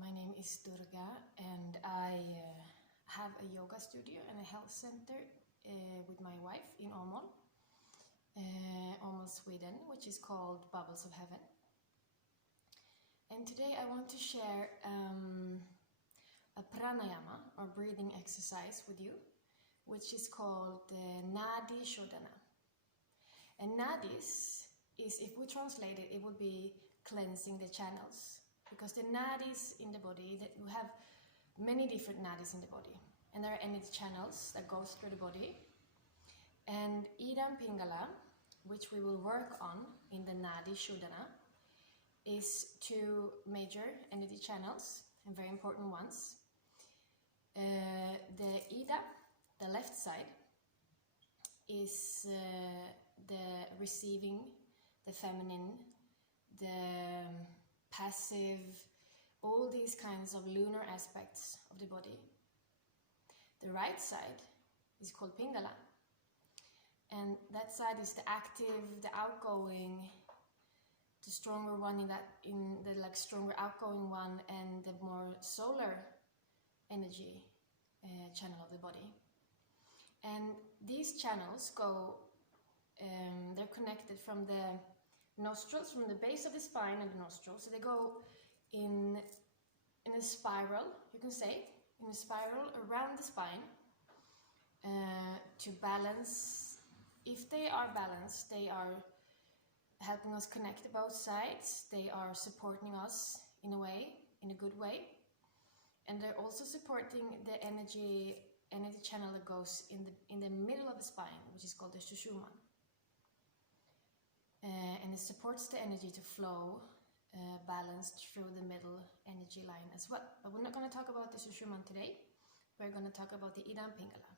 my name is Durga and I have a yoga studio and a health center with my wife in Åmål, Sweden, which is called Bubbles of Heaven. And today I want to share a pranayama or breathing exercise with you, which is called Nadi Shodhana. And nadis is, if we translate it, it would be cleansing the channels. Because the nadis in the body, that we have many different nadis in the body. And there are energy channels that goes through the body. And Ida and Pingala, which we will work on in the Nadi Shodhana, is two major energy channels and very important ones. The Ida, the left side, is the receiving, the feminine, the passive, all these kinds of lunar aspects of the body. The right side is called Pingala, and that side is the active, the outgoing, the stronger one in the like stronger outgoing one, and the more solar energy channel of the body. And these channels go, they're connected from the nostrils, from the base of the spine and the nostrils. So they go in a spiral, you can say, in a spiral around the spine to balance. If they are balanced, they are helping us connect to both sides. They are supporting us in a way, in a good way. And they're also supporting the energy channel that goes in the middle of the spine, which is called the Sushumna. And it supports the energy to flow balanced through the middle energy line as well. But we're not going to talk about the Sushumna today. We're going to talk about the Ida and Pingala.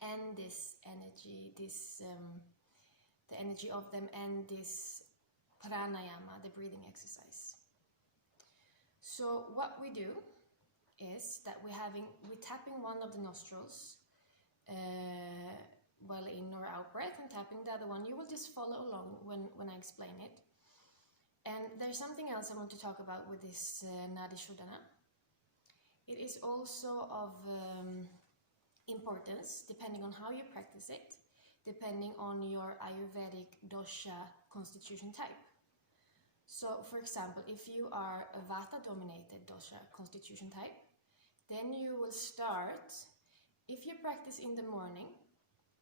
And this energy, the energy of them, and this pranayama, the breathing exercise. So what we do is that we're tapping one of the nostrils while in or out breath, and tapping the other one. You will just follow along when I explain it. And there's something else I want to talk about with this Nadi Shodhana. It is also of importance, depending on how you practice it, depending on your Ayurvedic dosha constitution type. So, for example, if you are a Vata-dominated dosha constitution type, then you will start, if you practice in the morning,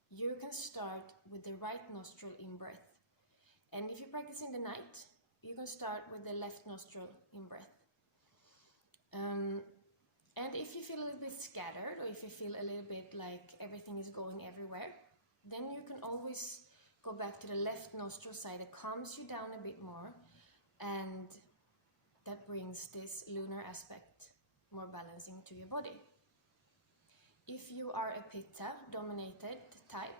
you can start with the right nostril in breath. And if you practice in the night, you can start with the left nostril in breath. And if you feel a little bit scattered, or if you feel a little bit like everything is going everywhere, then you can always go back to the left nostril side. That calms you down a bit more, and that brings this lunar aspect more balancing to your body. If you are a Pitta dominated type,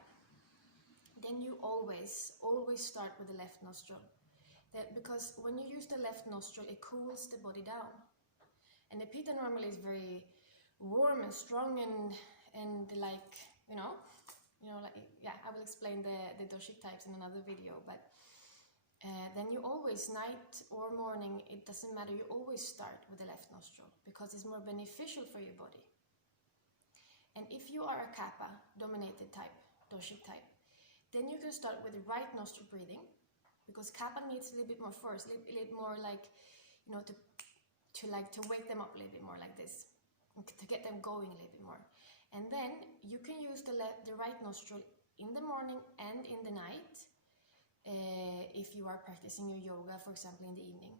then you always start with the left nostril. Because when you use the left nostril, it cools the body down. And the Pitta normally is very warm and strong and like, like, yeah, I will explain the doshic types in another video, but then you always, night or morning, it doesn't matter, you always start with the left nostril because it's more beneficial for your body. And if you are a Kapha dominated type, doshic type, then you can start with the right nostril breathing, because Kapha needs a little bit more force, a little more like, to wake them up a little bit more like this, to get them going a little bit more. And then you can use the right nostril in the morning and in the night, if you are practicing your yoga, for example, in the evening.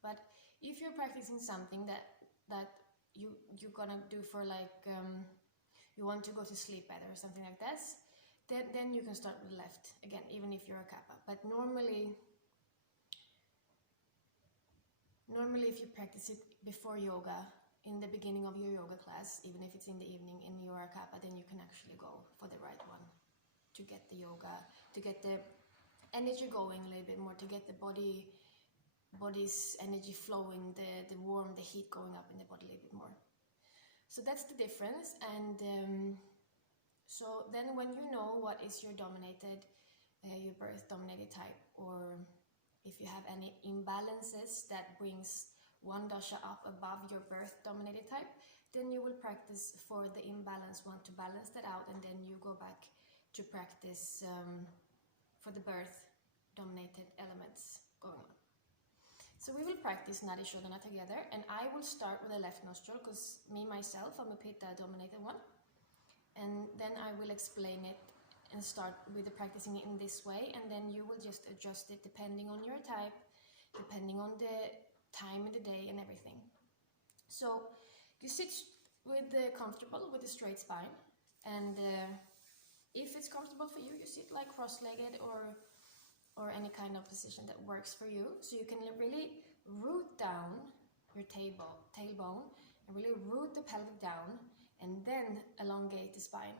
But if you're practicing something that you're gonna do for like, you want to go to sleep better or something like that, then you can start with the left, again, even if you're a Kapha. But normally if you practice it before yoga, in the beginning of your yoga class, even if it's in the evening and you are a Kapha, then you can actually go for the right one to get the yoga, to get the energy going a little bit more, to get the body's energy flowing, the warmth, the heat going up in the body a little bit more. So that's the difference. And so then when you know what is your dominated, your birth dominated type, or if you have any imbalances that brings one dasha up above your birth dominated type, then you will practice for the imbalance one to balance that out, and then you go back to practice for the birth dominated elements going on. So we will practice Nadi Shodhana together, and I will start with the left nostril because me myself, I'm a Pitta dominated one, and then I will explain it and start with the practicing it in this way, and then you will just adjust it depending on your type, depending on the time of the day and everything. So you sit with comfortable with a straight spine, and if it's comfortable for you, you sit like cross-legged or any kind of position that works for you. So you can really root down your tailbone and really root the pelvic down and then elongate the spine.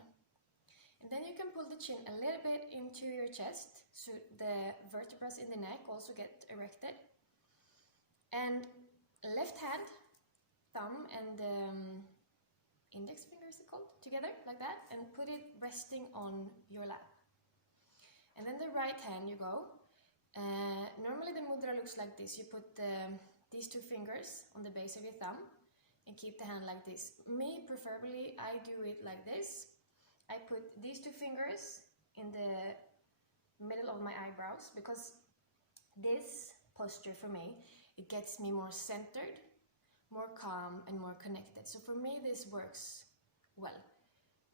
And then you can pull the chin a little bit into your chest so the vertebrae in the neck also get erected. And left hand, thumb and index finger, is it called, together like that, and put it resting on your lap. And then the right hand you go. Normally the mudra looks like this. You put these two fingers on the base of your thumb and keep the hand like this. Me, preferably, I do it like this. I put these two fingers in the middle of my eyebrows because this posture for me, it gets me more centered, more calm and more connected. So for me this works well.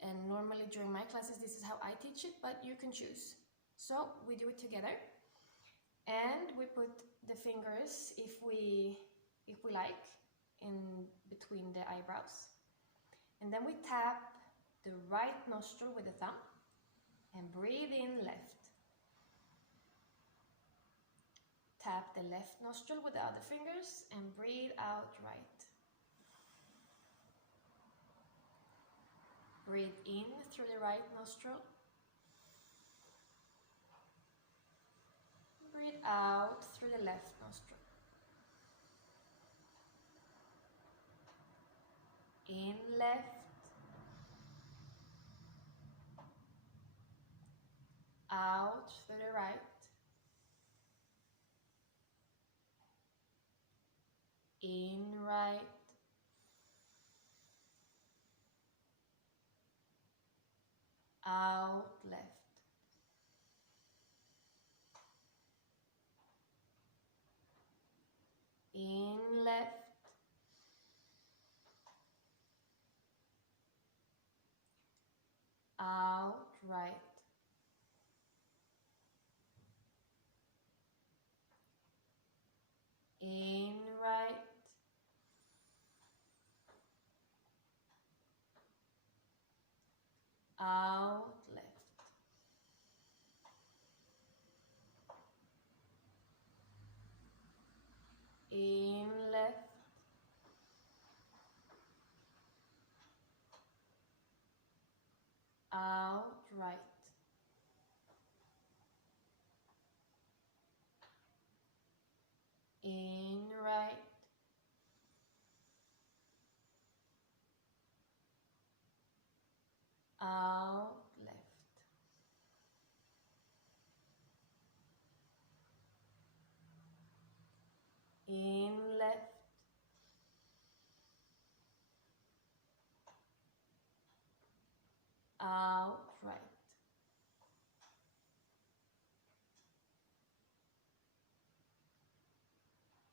And normally during my classes this is how I teach it, but you can choose. So we do it together, and we put the fingers, if we like, in between the eyebrows, and then we tap the right nostril with the thumb and breathe in left. Tap the left nostril with the other fingers and breathe out right. Breathe in through the right nostril. Breathe out through the left nostril. In left. Out through the right. In right. Out left. In left. Out right. In right. Out left. In left. Out right. In right. Out left. In left. Out right.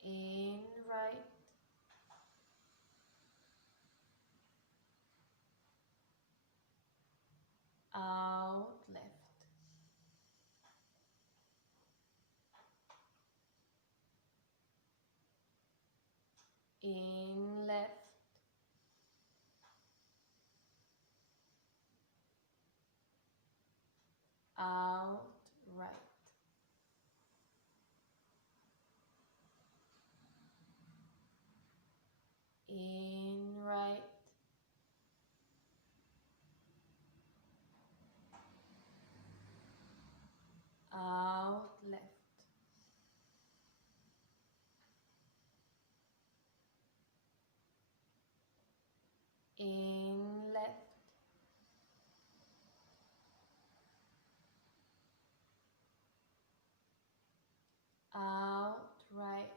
In right. Out left. In left. Out right. In right. Out left. In left. Out right.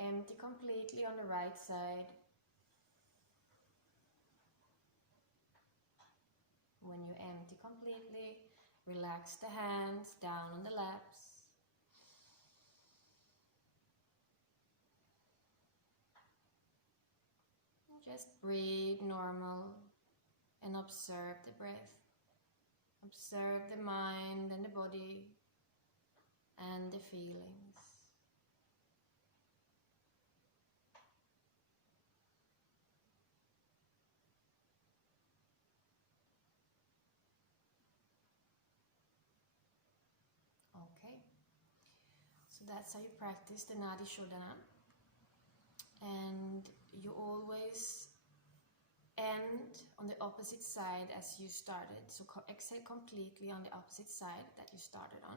empty completely on the right side. When you empty completely, relax the hands down on the laps. Just breathe normal and observe the breath. Observe the mind and the body and the feelings. Okay, so that's how you practice the Nadi Shodhana. And you always end on the opposite side as you started. So exhale completely on the opposite side that you started on.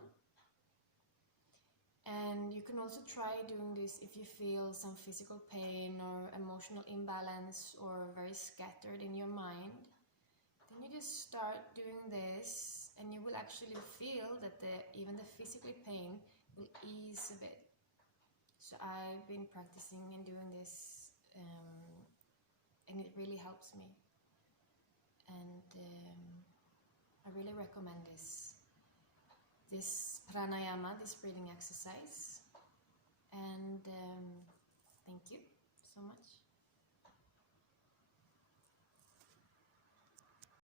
And you can also try doing this if you feel some physical pain or emotional imbalance or very scattered in your mind. Then you just start doing this and you will actually feel that even the physical pain will ease a bit. So I've been practicing and doing this and it really helps me. And I really recommend this pranayama, this breathing exercise. And thank you so much.